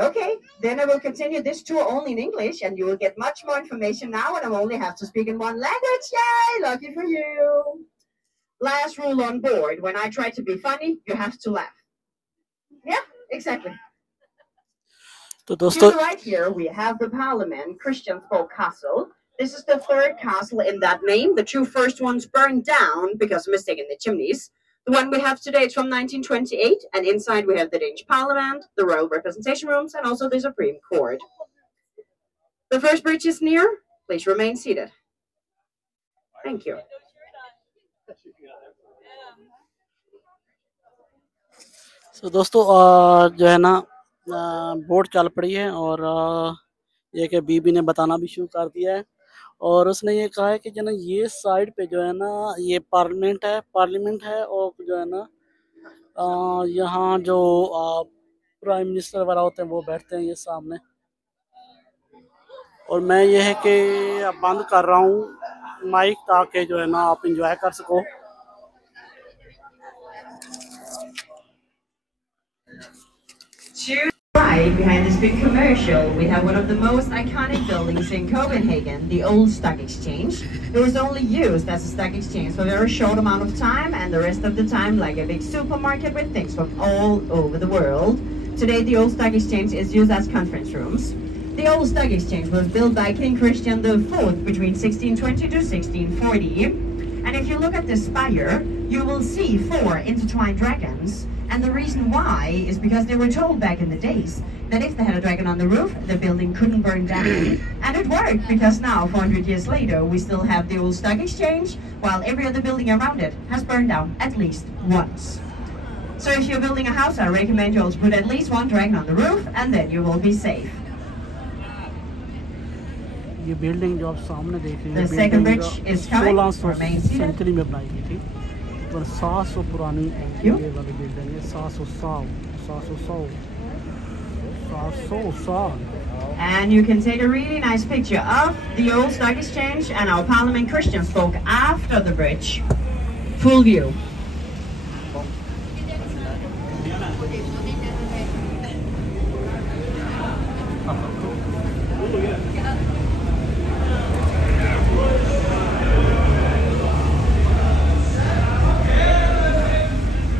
Okay, then I will continue this tour only in English, and you will get much more information now, and I only have to speak in one language. Yay! Lucky for you. Last rule on board: when I try to be funny, you have to laugh. Yeah, exactly. तो To दोस्तों the right here, we have the Parliament Christiansborg Castle. This is the third castle in that name. The two first ones burned down because of mistake in the chimneys. The one we have today is from 1928, and inside we have the Danish Parliament, the Royal Representation Rooms, and also the Supreme Court. The first bridge is near. Please remain seated. Thank you. तो दोस्तों जो है ना boat चल पड़ी है और ये कि बीबी ने बताना भी शुरू कर दिया है और उसने ये कहा है कि जो ना ये साइड पे जो है ना ये पार्लियामेंट है और जो है ना यहाँ जो प्राइम मिनिस्टर वगैरह होते हैं वो बैठते हैं ये सामने और मैं ये है कि बंद कर रहा हूँ माइक ताकि जो है ना आप इंजॉय कर सको। Right behind this big commercial, we have one of the most iconic buildings in Copenhagen, the Old Stock Exchange. It was only used as a stock exchange for a very short amount of time, and the rest of the time like a big supermarket with things from all over the world. Today, the Old Stock Exchange is used as conference rooms. The Old Stock Exchange was built by King Christian IV between 1620 to 1640. And if you look at the spire, you will see 4 intertwined dragons. And the reason why is because they were told back in the days that if they had a dragon on the roof, the building couldn't burn down. And it worked, because now, 400 years later, we still have the Old Stock Exchange, while every other building around it has burned down at least once. So if you're building a house, I recommend you also put at least 1 dragon on the roof, and then you will be safe. ये building जो आप सामने देख रहे हैं, The second bridge is coming. Remain seated. Century में बनाई गई थी, पर 700 पुरानी ये वाली बिल्डिंग है, 700 साल. And you can take a really nice picture of the Old Stock Exchange and our Parliament Christiansborg after the bridge. Full view.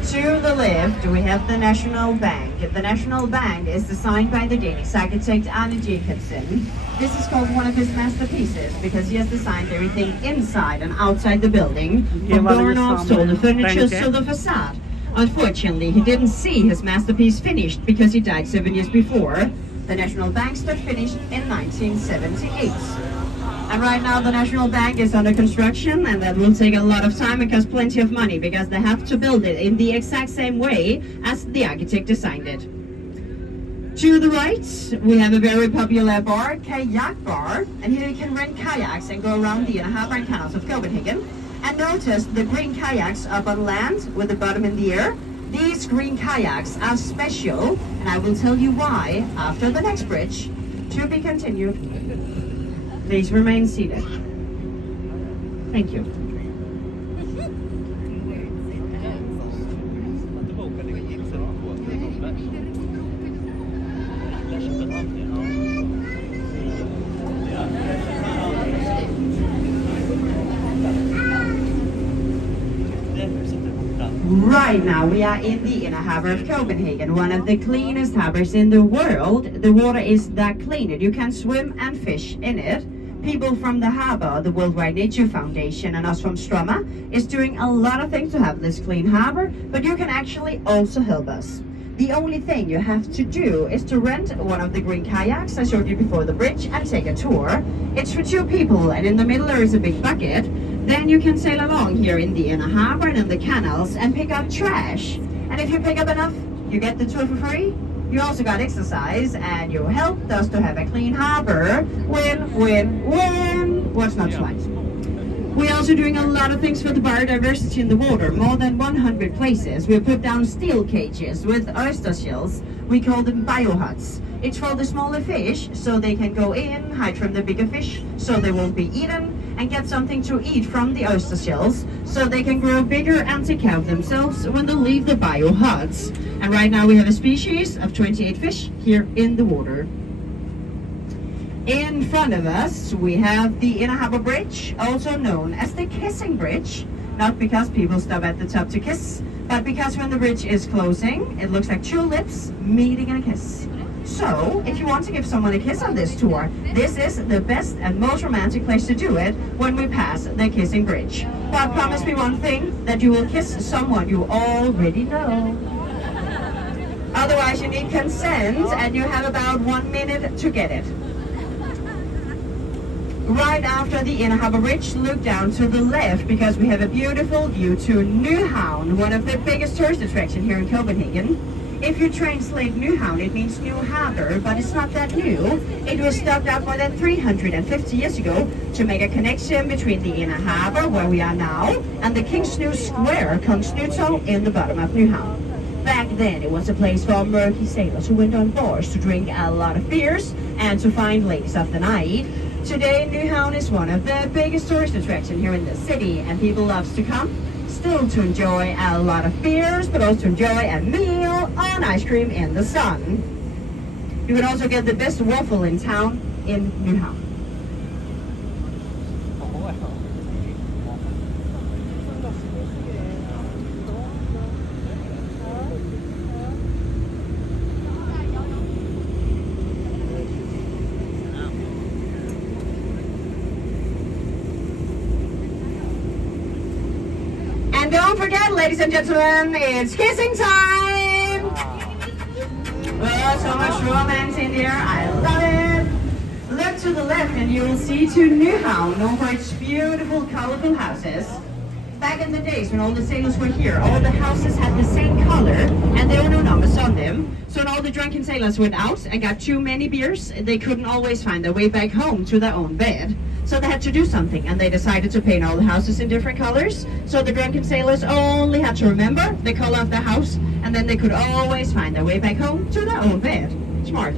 To the left, we have the National Bank. The National Bank is designed by the Danish architect Arne Jacobsen. This is called one of his masterpieces because he has designed everything inside and outside the building, from doorknobs to all the furniture to the facade. Unfortunately, he didn't see his masterpiece finished because he died 7 years before. The National Bank stood finished in 1978. And right now the National Bank is under construction, and that will take a lot of time and cost plenty of money because they have to build it in the exact same way as the architect designed it. To the right, we have a very popular bar, Kayak Bar, and here you can rent kayaks and go around the inner harbor and canals of Copenhagen. And notice the green kayaks up on land with the bottom in the air. These green kayaks are special, and I will tell you why after the next bridge. To be continued. Please remain seated. Thank you. Right now we are in the inner harbor of Copenhagen, one of the cleanest harbors in the world. The water is that clean and you can swim and fish in it. People from the harbor, the Worldwide Nature Foundation, and us from Stroma is doing a lot of things to have this clean harbor, but you can actually also help us. The only thing you have to do is to rent one of the green kayaks I showed you before the bridge and take a tour. It's for 2 people, and in the middle there is a big bucket. Then you can sail along here in the inner harbor and in the canals and pick up trash. And if you pick up enough, you get the tour for free. You also got exercise, and you helped us to have a clean harbor. Win, win, win! What's not to like? We're also doing a lot of things for the biodiversity in the water. More than 100 places. We put down steel cages with oyster shells. We call them biohuts. It's for the smaller fish, so they can go in, hide from the bigger fish, so they won't be eaten. and get something to eat from the oyster shells so they can grow bigger and take care of themselves when they leave the bio huts. And right now we have a species of 28 fish here in the water. In front of us we have the Inner Harbor Bridge, also known as the Kissing Bridge. Not because people stop at the top to kiss, but because when the bridge is closing, it looks like two lips meeting in a kiss. So, if you want to give someone a kiss on this tour, this is the best and most romantic place to do it when we pass the Kissing Bridge. But promise me one thing, that you will kiss someone you already know. Otherwise you need consent, and you have about 1 minute to get it. Right after the Inner Harbor Bridge, look down to the left because we have a beautiful view to Nyhavn, one of the biggest tourist attractions here in Copenhagen. If you translate Nyhavn, it means new harbor, but it's not that new. It was dug out more than 350 years ago to make a connection between the Inner Harbor, where we are now, and the King's New Square, Kong's Nytorv, in the bottom of Nyhavn. Back then, it was a place for murky sailors who went on boards to drink a lot of beers and to find ladies of the night. Today, Nyhavn is one of the biggest tourist attractions here in the city, and people love to come, still to enjoy a lot of beers, but also to enjoy a meal on ice cream in the sun. You can also get the best waffle in town in Nyhavn. And don't forget, ladies and gentlemen, it's kissing time! Oh, so much romance in there. I love it! Look to the left and you will see to Nyhavn, known for its beautiful, colorful houses. Back in the days when all the sailors were here, all the houses had the same color and there were no numbers on them. So when all the drunken sailors went out and got too many beers, they couldn't always find their way back home to their own bed. So they had to do something, and they decided to paint all the houses in different colors. So the drunken sailors only had to remember the color of the house, and then they could always find their way back home to their own bed. Smart.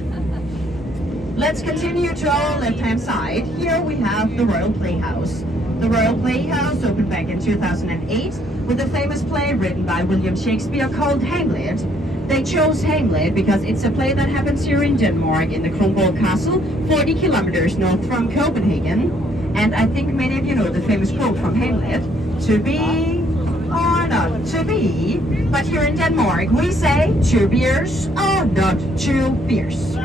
Let's continue to our left-hand side. Here we have the Royal Playhouse. The Royal Playhouse opened back in 2008 with a famous play written by William Shakespeare called Hamlet. They chose Hamlet because it's a play that happens here in Denmark in the Kronborg Castle, 40 kilometers north from Copenhagen. And I think many of you know the famous quote from Hamlet, "To be or not to be." But here in Denmark we say 2 beers or not 2 beers.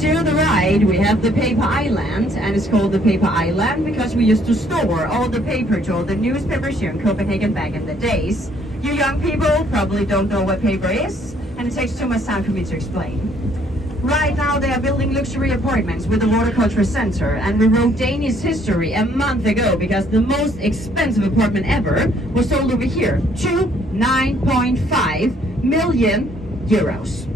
To the right we have the Paper Island, and it's called the Paper Island because we used to store all the paper to all the newspapers here in Copenhagen back in the days. You young people probably don't know what paper is, and it takes too much time for me to explain. Right now they are building luxury apartments with the Horticulture Center, and we wrote Danish history a month ago because the most expensive apartment ever was sold over here to 9.5 million euros.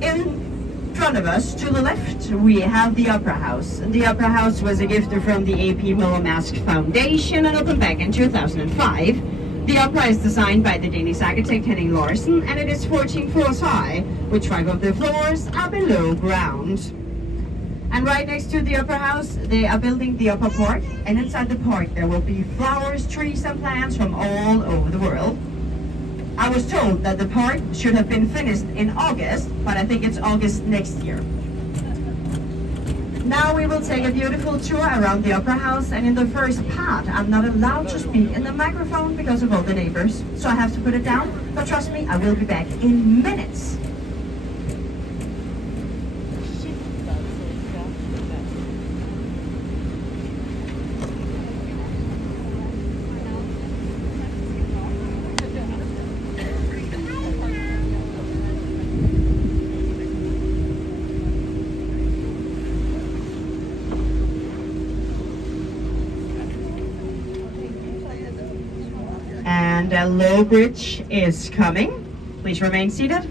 In front of us, to the left, we have the Opera House. The Opera House was a gift from the A.P. Møller Mærsk Foundation and opened back in 2005. The opera is designed by the Danish architect Henning Larsen, and it is 14 floors high, with 5 of the floors are below ground. And right next to the Opera House, they are building the Opera Park, and inside the park there will be flowers, trees and plants from all over the world. I was told that the park should have been finished in August, but I think it's August next year. Now we will take a beautiful tour around the Opera House, and in the first part I'm not allowed to speak in the microphone because of all the neighbors, so I have to put it down, but trust me, I will be back in minutes. And a low bridge is coming. Please remain seated.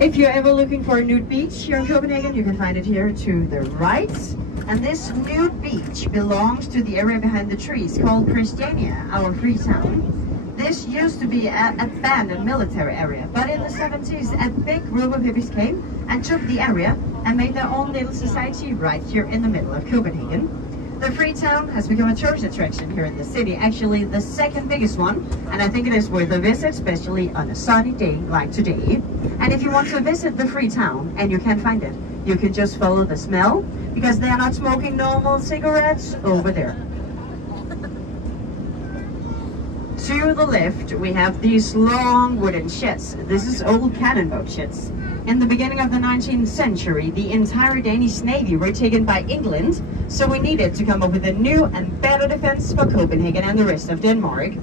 If you're ever looking for a nude beach here in Copenhagen, you can find it here to the right. And this nude beach belongs to the area behind the trees called Christiania, our free town. This used to be an abandoned military area, but in the 70s a big group of hippies came and took the area and made their own little society right here in the middle of Copenhagen. The free town has become a tourist attraction here in the city, actually the second biggest one, and I think it is worth a visit, especially on a sunny day like today. And if you want to visit the free town and you can't find it, you can just follow the smell, because they are not smoking normal cigarettes over there. To the left, we have these long wooden sheds. This is old cannon boat sheds. In the beginning of the 19th century, the entire Danish Navy were taken by England, so we needed to come up with a new and better defense for Copenhagen and the rest of Denmark.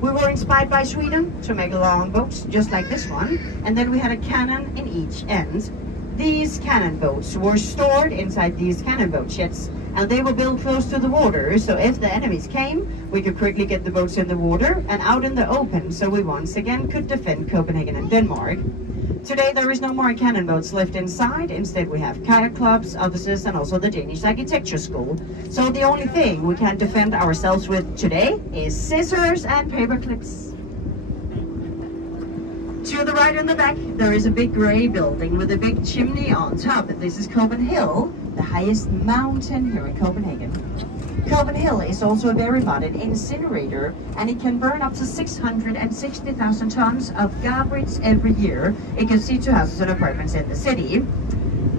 We were inspired by Sweden to make long boats, just like this one, and then we had a cannon in each end. These cannon boats were stored inside these cannon boat sheds, and they were built close to the water, so if the enemies came, we could quickly get the boats in the water and out in the open, so we once again could defend Copenhagen and Denmark. Today there is no more cannon boats left inside. Instead we have kayak clubs, offices, and also the Danish Architecture School. So the only thing we can defend ourselves with today is scissors and paper clips. To the right in the back, there is a big grey building with a big chimney on top. This is Copenhagen, the highest mountain here in Copenhagen. Copenhagen is also a very modern incinerator, and it can burn up to 660,000 tons of garbage every year. It can see to houses and apartments in the city.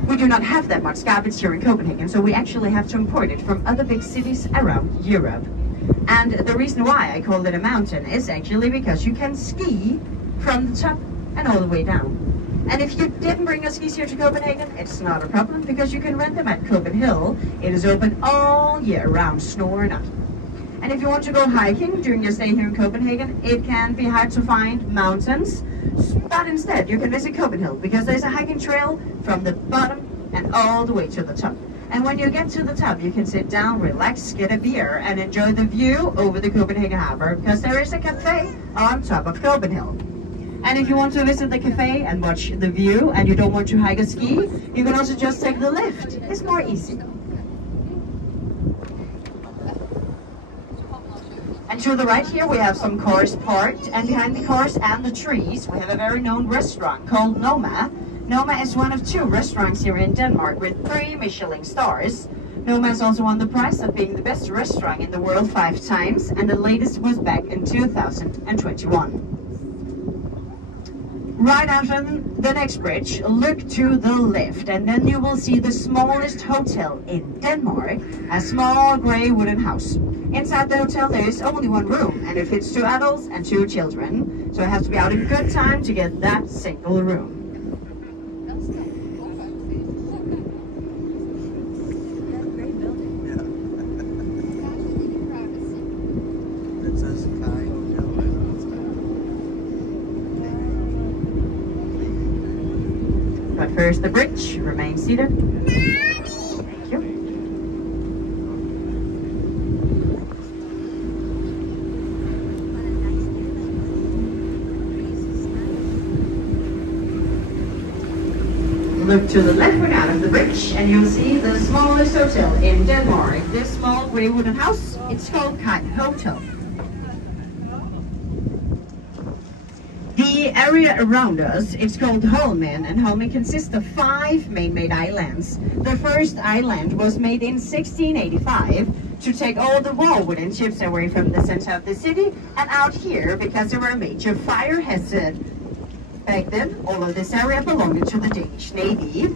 We do not have that much garbage here in Copenhagen, so we actually have to import it from other big cities around Europe. And the reason why I call it a mountain is actually because you can ski from the top and all the way down. And if you didn't bring your skis here to Copenhagen, it's not a problem, because you can rent them at Copenhagen. It is open all year round, snow or not. And if you want to go hiking during your stay here in Copenhagen, it can be hard to find mountains, but instead you can visit Copenhagen, because there's a hiking trail from the bottom and all the way to the top. And when you get to the top, you can sit down, relax, get a beer, and enjoy the view over the Copenhagen harbor, because there is a cafe on top of Copenhagen. And if you want to visit the cafe and watch the view, and you don't want to hike or ski, you can also just take the lift. It's more easy. And to the right here we have some cars parked, and behind the cars and the trees we have a very known restaurant called Noma. Noma is one of 2 restaurants here in Denmark with 3 Michelin stars. Noma has also won the prize of being the best restaurant in the world 5 times, and the latest was back in 2021. Right after the next bridge, look to the left, and then you will see the smallest hotel in Denmark, a small grey wooden house. Inside the hotel there is only 1 room, and it fits 2 adults and 2 children, so you have to be out in good time to get that single room. But first the bridge, remain seated. Thank you. Look to the left when out of the bridge, and you'll see the smallest hotel in Denmark. This small grey wooden house, it's called Kite Hotel. The area around us, it's called Holmen, and Holmen consists of 5 man-made islands. The first island was made in 1685 to take all the war wooden ships away from the center of the city and out here, because there were a major fire hazard. Back then, all of this area belonged to the Danish Navy.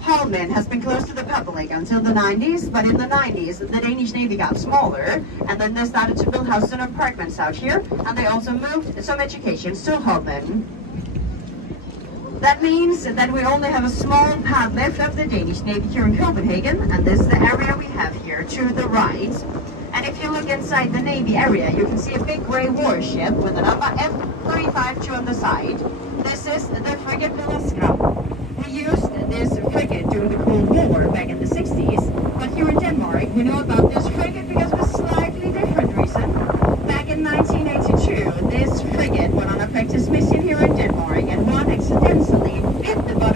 Holmen has been closed to the public until the 90s, but in the 90s the Danish Navy got smaller, and then they started to build houses and apartments out here, and they also moved some education to Holmen. That means that we only have a small part left of the Danish Navy here in Copenhagen, and this is the area we have here to the right. And if you look inside the Navy area, you can see a big grey warship with a number F352 on the side. This is the frigate Velasquez. We used this frigate during the Cold War back in the 60s, but here in Denmark we know about this frigate because of a slightly different reason. Back in 1982, this frigate went on a practice mission here in Denmark, and one accidentally hit the bottom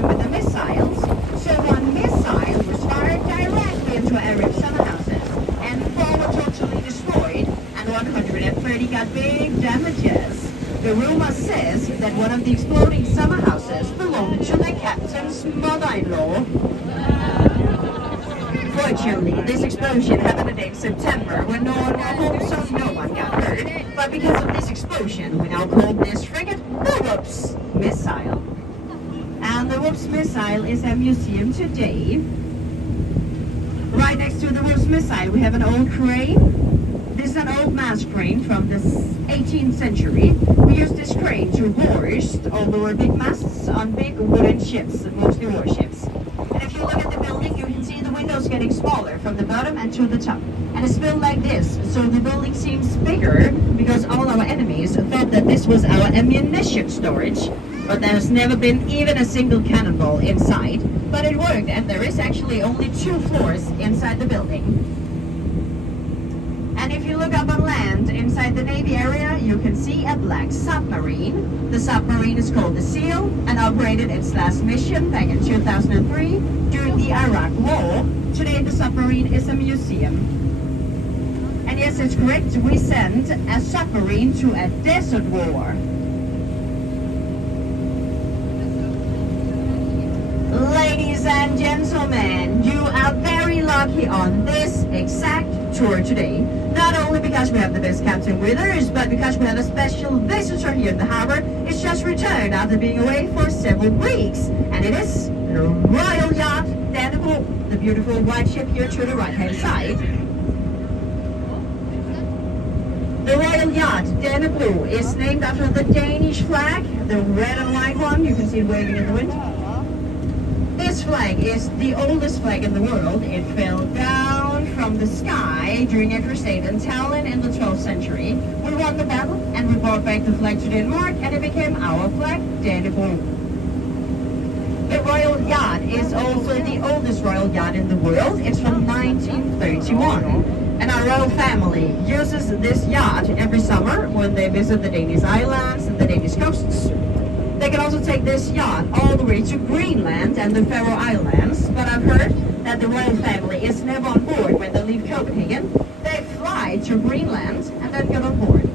130 got big damages. The rumor says that one of the exploding summer houses belonged to the captain's mother-in-law. Fortunately, this explosion happened in September when no one were home, so no one got hurt. But because of this explosion, we now call this frigate the Whoops missile. And the Whoops missile is a museum today. Right next to the Whoops missile, we have an old crane. This is an old mast crane from the 18th century. We used this crane to hoist all our big masts on big wooden ships, mostly warships. And if you look at the building, you can see the windows getting smaller from the bottom and to the top. And it's built like this, so the building seems bigger because all our enemies thought that this was our ammunition storage. But there's never been even a single cannonball inside. But it worked, and there is actually only 2 floors inside the building. And if you look up on land, inside the Navy area, you can see a black submarine. The submarine is called the Seal and operated its last mission back in 2003 during the Iraq War. Today the submarine is a museum. And yes, it's correct, we sent a submarine to a desert war. Ladies and gentlemen, you are very lucky on this exact tour today. Not only because we have the best captain with us, but because we have a special visitor here in the harbor. It's just returned after being away for several weeks. And it is the Royal Yacht Dannebrog, the beautiful white ship here to the right-hand side. The Royal Yacht Dannebrog is named after the Danish flag, the red and white one. You can see it waving in the wind. This flag is the oldest flag in the world. It fell down from the sky during a crusade in Tallinn in the 12th century. We won the battle and we brought back the flag to Denmark, and it became our flag, Dannebrog. The Royal Yacht is also the oldest royal yacht in the world. It's from 1931. And our royal family uses this yacht every summer when they visit the Danish islands and the Danish coasts. They can also take this yacht all the way to Greenland and the Faroe Islands, but I've heard that the royal family is never on board when they leave Copenhagen. They fly to Greenland and then get on board.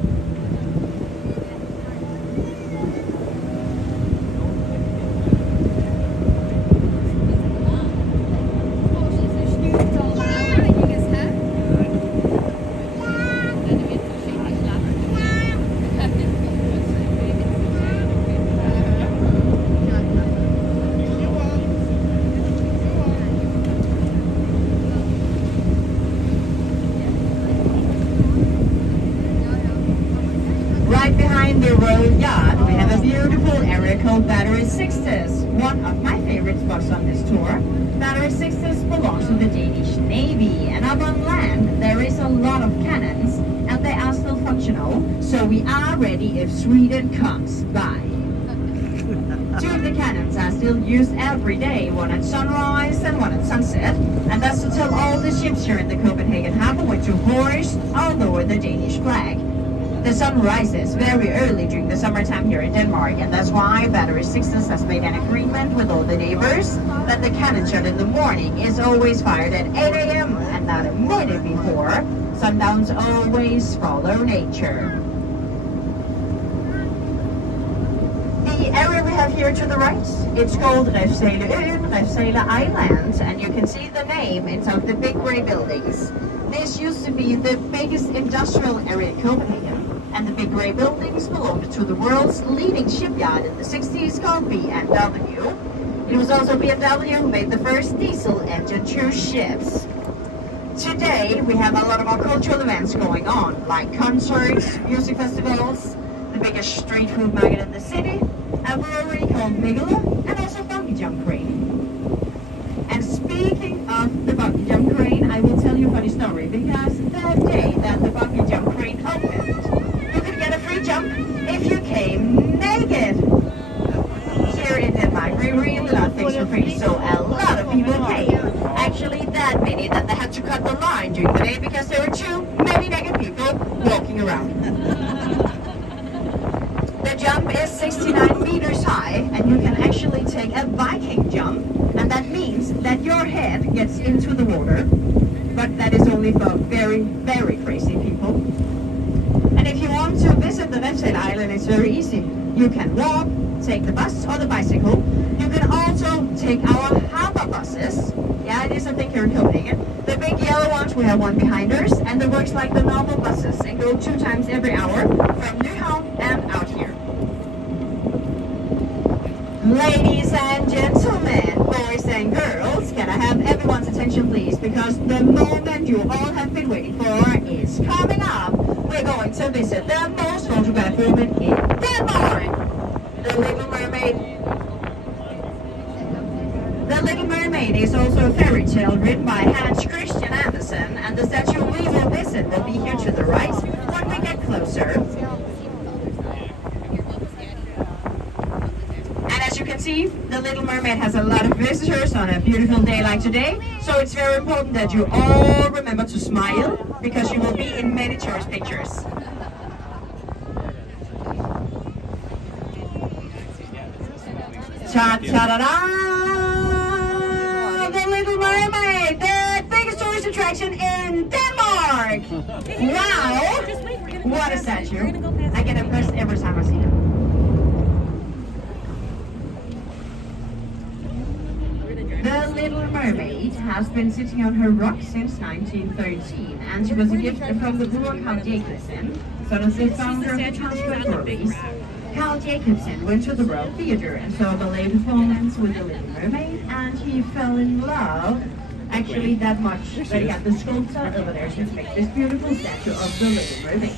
The Royal Yacht, we have a beautiful area called Battery 60s, one of my favorite spots on this tour. Battery 60s belongs to the Danish Navy, and up on land there is a lot of cannons and they are still functional, so we are ready if Sweden comes by. 2 of the cannons are still used every day, one at sunrise and one at sunset, and that's to tell all the ships here in the Copenhagen harbor when to hoist or lower the Danish flag. The sun rises very early during the summertime here in Denmark, and that's why Battery 60s has made an agreement with all the neighbors that the cannon shot in the morning is always fired at 8 AM and not a minute before. Sundowns always follow nature. The area we have here to the right, it's called Refshaleøen Island, and you can see the name inside the big grey buildings. This used to be the biggest industrial area in Copenhagen, and the big grey buildings belonged to the world's leading shipyard in the 60s called BMW. It was also BMW who made the first diesel engine cruise ships. Today we have a lot of our cultural events going on, like concerts, music festivals, the biggest street food market in the city, a brewery called Migala, and also bungee jump crane. And speaking of the bungee jump crane, I will tell you a funny story, because the day that the bungee jump crane opened, you could get a free jump if you came naked. Here in Denmark, we really love things for free, so a lot of people came. Actually, that many that they had to cut the line during the day because there were too many naked people walking around. The jump is 69 meters high, and you can actually take a Viking jump, and that means that your head gets into the water, but that is only for very, very crazy people. the Website Island, it's very easy. You can walk, take the bus or the bicycle. You can also take our harbor buses. Yeah, it is a thing here in Copenhagen. The big yellow ones, we have one behind us, and it works like the normal buses and go 2 times every hour from Nyhavn and out here. Ladies and gentlemen, boys and girls, can I have everyone's attention please? Because the moment you all have been waiting for is coming up. We're going to visit the most photographed woman in Denmark, the Little Mermaid. The Little Mermaid is also a fairy tale written by Hans Christian Andersen, and the statue we will visit will be here to the right when we get closer. As you can see, the Little Mermaid has a lot of visitors on a beautiful day like today, so it's very important that you all remember to smile, because you will be in many tourist pictures. Ta-ta-da-da! The Little Mermaid, the biggest tourist attraction in Denmark! Wow! What a statue! I get impressed every time I see it. The Little Mermaid has been sitting on her rock since 1913, and she was a gift from the Bror Carl Jacobsen, son of the founder of the Transportatories. Carl Jacobsen went to the Royal Theatre and saw a ballet performance with the Little Mermaid, and he fell in love, actually that much, that he got the sculptor over there to make this beautiful statue of the Little Mermaid.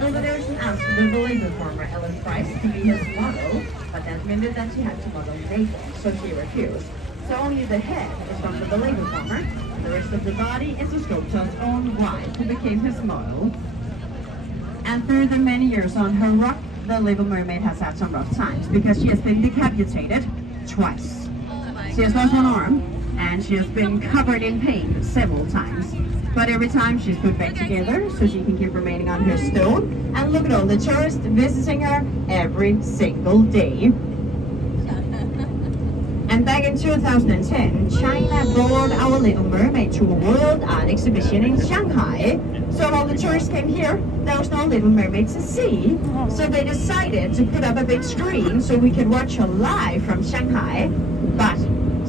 Over there she asked the ballet performer Ellen Price to be his model, but that meant that she had to model naked, so she refused. So only the head is from the ballet performer, and the rest of the body is the sculptor's own wife, who became his model. And through the many years on her rock, the Little Mermaid has had some rough times, because she has been decapitated twice. She has lost one arm, and she has been covered in pain several times. But every time she's put back together, so she can keep remaining on her stone, and look at all the tourists visiting her every single day. And back in 2010, China brought our Little Mermaid to a world art exhibition in Shanghai. So all the tourists came here, there was no Little Mermaid to see. So they decided to put up a big screen so we could watch her live from Shanghai. But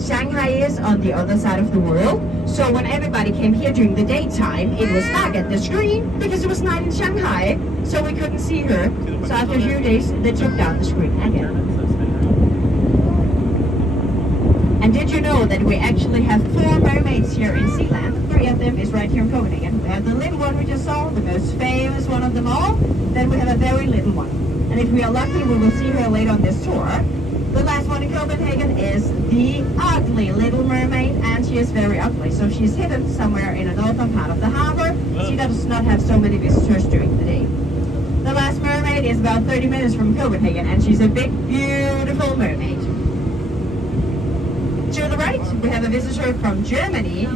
Shanghai is on the other side of the world, so when everybody came here during the daytime, it was dark at the screen because it was night in Shanghai, so we couldn't see her. So after a few days, they took down the screen again. And did you know that we actually have 4 mermaids here in Sealand? 3 of them is right here in Copenhagen. We have the little one we just saw, the most famous one of them all. Then we have a very little one. And if we are lucky, we will see her later on this tour. The last one in Copenhagen is the ugly Little Mermaid, and she is very ugly. So she's hidden somewhere in a northern part of the harbor. She does not have so many visitors during the day. The last mermaid is about 30 minutes from Copenhagen, and she's a big, beautiful mermaid. To the right, we have a visitor from Germany.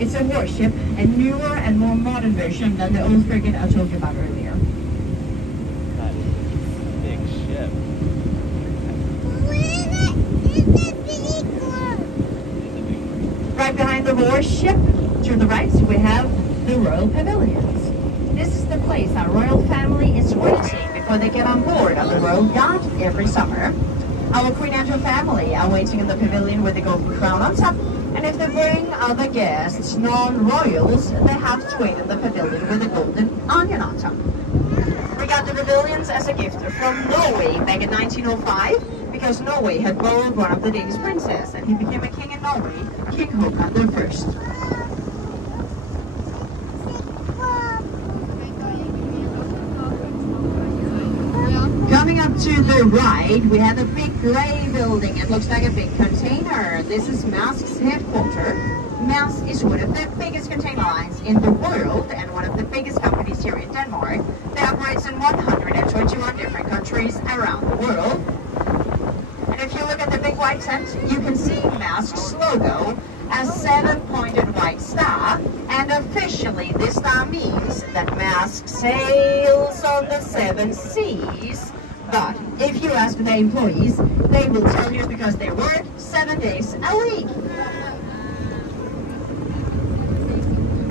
It's a warship, a newer and more modern version than the old frigate I told you about earlier. That is a big ship. Right behind the warship, to the right, we have the Royal Pavilions. This is the place our royal family is waiting before they get on board on the royal yacht every summer. Our Queen and her family are waiting in the pavilion with the golden crown on top, and if they bring other guests, non-royals, they have to wait in the pavilion with the golden onion on top. We got the pavilions as a gift from Norway back in 1905, because Norway had borrowed one of the Danish princes, and he became a king in Norway, King Håkon I. Coming up to the right, we have a big grey building. It looks like a big container. This is Maersk's headquarters. Maersk is one of the biggest container lines in the world and one of the biggest companies here in Denmark. They operate in 121 different countries around the world. And if you look at the big white tent, you can see Maersk's logo, a 7-pointed white star, and officially this star means that Maersk sails on the 7 seas. But if you ask the employees, they will tell you because they work 7 days a week.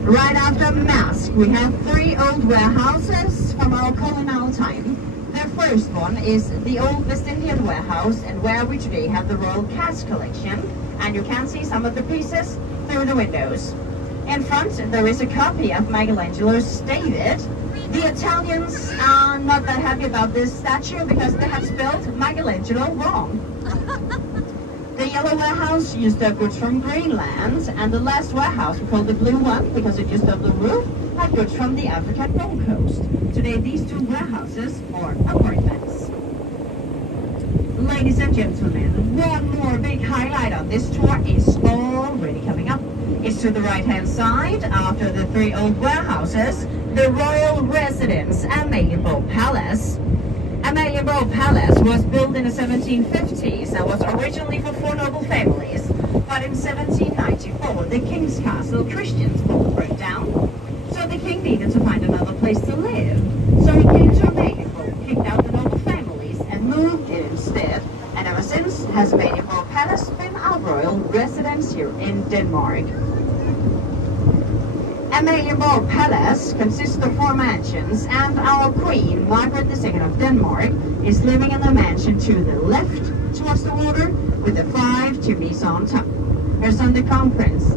Right after Mask, we have 3 old warehouses from our colonial time. The first one is the old West Indian warehouse, and where we today have the Royal Cash Collection, and you can see some of the pieces through the windows. In front, there is a copy of Michelangelo's David. The Italians are not that happy about this statue because they have spelled Michelangelo wrong. The yellow warehouse used to have goods from Greenland, and the last warehouse, we called the blue one because it used to have the roof, had goods from the African Gold Coast. Today, these 2 warehouses are apartments. Ladies and gentlemen, one more big highlight on this tour is already coming up. It's to the right-hand side, after the 3 old warehouses, the royal residence, Amalienborg Palace. Amalienborg Palace was built in the 1750s and was originally for 4 noble families. But in 1794, the King's Castle Christiansborg broke down, so the king needed to find another place to live. So he came to Amalienborg, kicked out the noble families, and moved in instead. And ever since has Amalienborg Palace been our royal residence here in Denmark. Amalienborg Palace consists of 4 mansions, and our Queen, Margaret II of Denmark, is living in the mansion to the left towards the water with the 5 chimneys on top. Her son, the Crown Prince,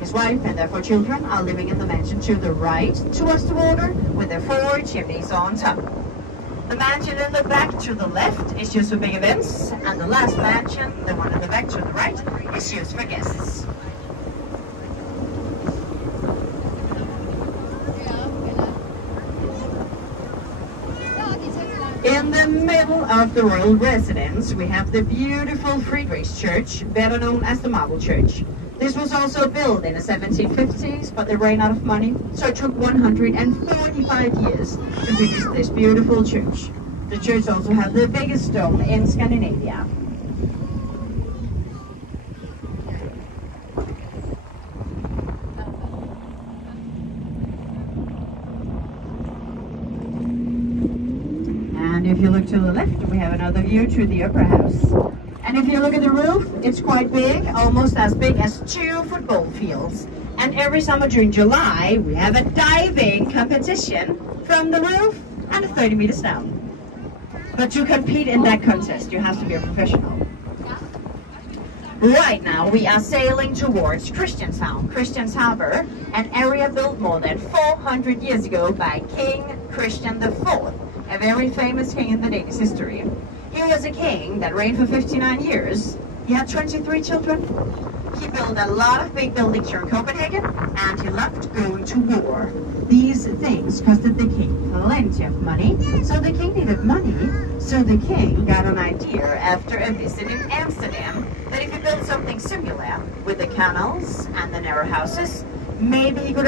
his wife and their 4 children are living in the mansion to the right towards the water with the 4 chimneys on top. The mansion in the back to the left is used for big events, and the last mansion, the one in the back to the right, is used for guests. In the middle of the royal residence, we have the beautiful Friedrichs Church, better known as the Marble Church. This was also built in the 1750s, but they ran out of money, so it took 145 years to finish this beautiful church. The church also has the biggest dome in Scandinavia. And if you look to the left, we have another view to the Opera House. And if you look at the roof, it's quite big, almost as big as 2 football fields. And every summer during July, we have a diving competition from the roof and 30 meters down. But to compete in that contest, you have to be a professional. Right now, we are sailing towards Christianshavn, an area built more than 400 years ago by King Christian IV, a very famous king in the Danish history. He was a king that reigned for 59 years. He had 23 children. He built a lot of big buildings here in Copenhagen, and he loved going to war. These things costed the king plenty of money, so the king needed money. So the king got an idea after a visit in Amsterdam that if he built something similar with the canals and the narrow houses, maybe he could